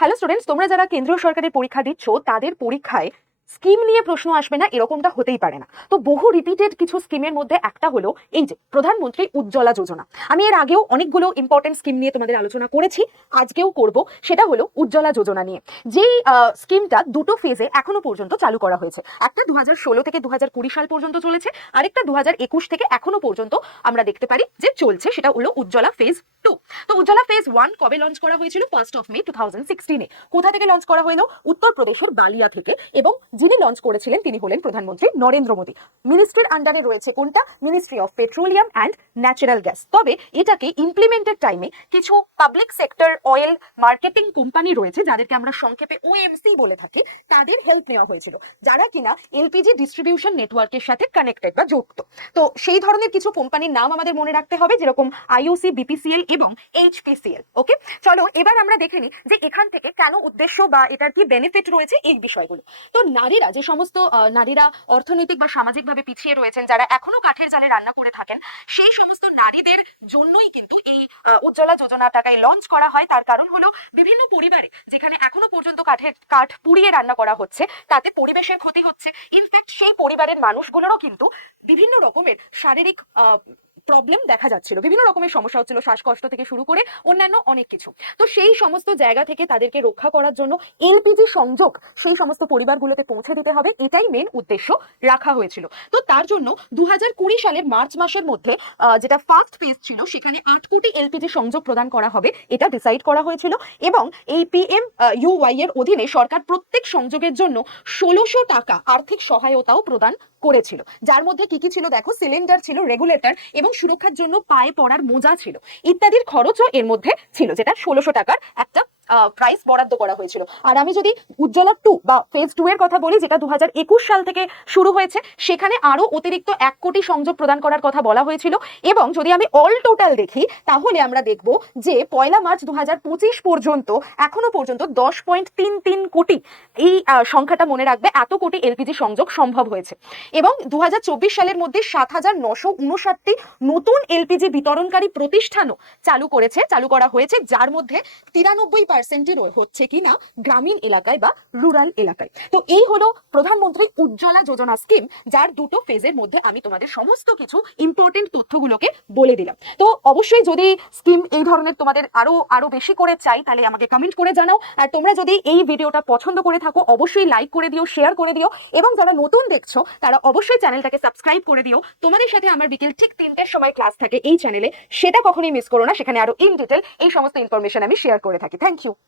Hello students তোমরা যারা কেন্দ্রীয় সরকারের পরীক্ষা দিচ্ছ তাদের পরীক্ষায় স্কিম নিয়ে প্রশ্ন আসবে না, এরকমটা হতেই পারে না। তো বহু রিপিটেড কিছু স্কিমের মধ্যে একটা হলো এই যে প্রধানমন্ত্রী উজ্জ্বলা যোজনা। আমি এর আগেও অনেকগুলো ইম্পর্টেন্ট স্কিম নিয়ে তোমাদের আলোচনা করেছি, আজকেও করব। সেটা হলো উজ্জ্বলা যোজনা নিয়ে। যেই স্কিমটা দুটো ফেজে এখনও পর্যন্ত চালু করা হয়েছে। একটা দু থেকে দু হাজার কুড়ি সাল পর্যন্ত চলেছে, আরেকটা দু থেকে এখনও পর্যন্ত আমরা দেখতে পারি যে চলছে, সেটা হলো উজ্জ্বলা ফেজ টু তো উজ্জ্বলা ফেজ ওয়ান কবে লঞ্চ করা হয়েছিল? First of May two thousand সিক্সটিনে কোথা থেকে লঞ্চ করা হলো? উত্তরপ্রদেশের বালিয়া থেকে এবং যিনি লঞ্চ করেছিলেন তিনি হলেন প্রধানমন্ত্রী নরেন্দ্র মোদী। মিনিস্ট্রির আন্ডারে রয়েছে কোনটা? Ministry of petroleum and natural gas তবে এটাকে ইমপ্লিমেন্টেড টাইমে কিছু public sector oil marketing company রয়েছে, যাদেরকে আমরা সংক্ষেপে ওএমসি বলে থাকি, তাদের হেল্প নেওয়া হয়েছিল, যারা কিনা এলপিজি ডিস্ট্রিবিউশন নেটওয়ার্কের সাথে কানেক্টেড বা যুক্ত। তো সেই ধরনের কিছু কোম্পানির নাম আমাদের মনে রাখতে হবে, যেরকম আইওসি বিপিসিএল এবং এইচপিসিএল ওকে চলো এবার আমরা দেখে নিই যে এখান থেকে কেন উদ্দেশ্য বা এটার কি বেনিফিট রয়েছে এই বিষয়গুলো। তো নারীরা, যে সমস্ত নারীরা অর্থনৈতিক বা সামাজিকভাবে পিছিয়ে রয়েছেন, যারা এখনও কাঠের জালে রান্না করে থাকেন, সেই সমস্ত নারীদের জন্যই কিন্তু এই উজ্জ্বলা যোজনা টাকায় লঞ্চ করা হয়। তার কারণ হলো বিভিন্ন পরিবারে যেখানে এখনও পর্যন্ত কাঠের, কাঠ পুড়িয়ে রান্না করা হচ্ছে, তাতে পরিবেশের ক্ষতি হচ্ছে। ইনফ্যাক্ট সেই পরিবারের মানুষগুলোরও কিন্তু বিভিন্ন রকমের শারীরিক প্রবলেম দেখা যাচ্ছিল। বিভিন্ন রকমের সমস্যা হচ্ছিল, শ্বাসকষ্ট থেকে শুরু করে অন্যান্য অনেক কিছু। তো সেই সমস্ত জায়গা থেকে তাদেরকে রক্ষা করার জন্য এলপিজি সংযোগ সেই সমস্ত পরিবারগুলোতে পৌঁছে দিতে হবে, এটাই মেন উদ্দেশ্য রাখা হয়েছিল। তো তার জন্য দু সালের মার্চ মাসের মধ্যে যেটা ফার্স্ট ফেজ ছিল, সেখানে আট কোটি এলপিজি সংযোগ প্রদান করা হবে, এটা ডিসাইড করা হয়েছিল। এবং এই পি পিএম ইউওয়াই এর অধীনে সরকার প্রত্যেক সংযোগের জন্য ষোলোশো টাকা আর্থিক সহায়তাও প্রদান করেছিল। যার মধ্যে কি কি ছিল? দেখো সিলিন্ডার ছিল রেগুলেটর এবং সুরক্ষার জন্য পায়ে পড়ার মোজা ছিল। ইত্যাদির খরচও এর মধ্যে ছিল, যেটা ষোলোশো টাকার একটা প্রাইস বরাদ্দ করা হয়েছিল। আর আমি যদি উজ্জ্বলা টু বা ফেজ টু এর কথা বলি, যেটা দু হাজার একুশ সাল থেকে শুরু হয়েছে, সেখানে আরও অতিরিক্ত এক কোটি সংযোগ প্রদান করার কথা বলা হয়েছিল। এবং যদি আমি অল টোটাল দেখি, তাহলে আমরা দেখব যে পয়লা মার্চ দু হাজার পঁচিশ পর্যন্ত, এখনও পর্যন্ত দশ পয়েন্ট তিন তিন কোটি এই সংখ্যাটা মনে রাখবে, এত কোটি এলপিজি সংযোগ সম্ভব হয়েছে। এবং দু হাজার চব্বিশ সালের মধ্যে সাত হাজার নশো উনষাটটি নতুন এলপিজি বিতরণকারী প্রতিষ্ঠানও চালু করেছে, চালু করা হয়েছে, যার মধ্যে তিরানব্বই পার্সেন্টই হচ্ছে কিনা গ্রামীণ এলাকায় বা রুরাল এলাকায়। তো এই হলো প্রধানমন্ত্রী উজ্জ্বলা যোজনা স্কিম যার দুটো ফেজের মধ্যে আমি তোমাদের সমস্ত কিছু ইম্পর্টেন্ট তথ্যগুলোকে বলে দিলাম। তো অবশ্যই যদি স্কিম এই ধরনের তোমাদের আরও আরও বেশি করে চাই, তাহলে আমাকে কমেন্ট করে জানাও। আর তোমরা যদি এই ভিডিওটা পছন্দ করে থাকো, অবশ্যই লাইক করে দিও শেয়ার করে দিও। এবং যারা নতুন দেখছ, তারা অবশ্যই চ্যানেলটাকে সাবস্ক্রাইব করে দিও। তোমাদের সাথে আমার বিকেল ঠিক তিনটের সময় ক্লাস থাকে এই চ্যানেলে সেটা কখনোই মিস করো না, সেখানে আরও ইন ডিটেল এই সমস্ত ইনফরমেশন আমি শেয়ার করে থাকি। Thank you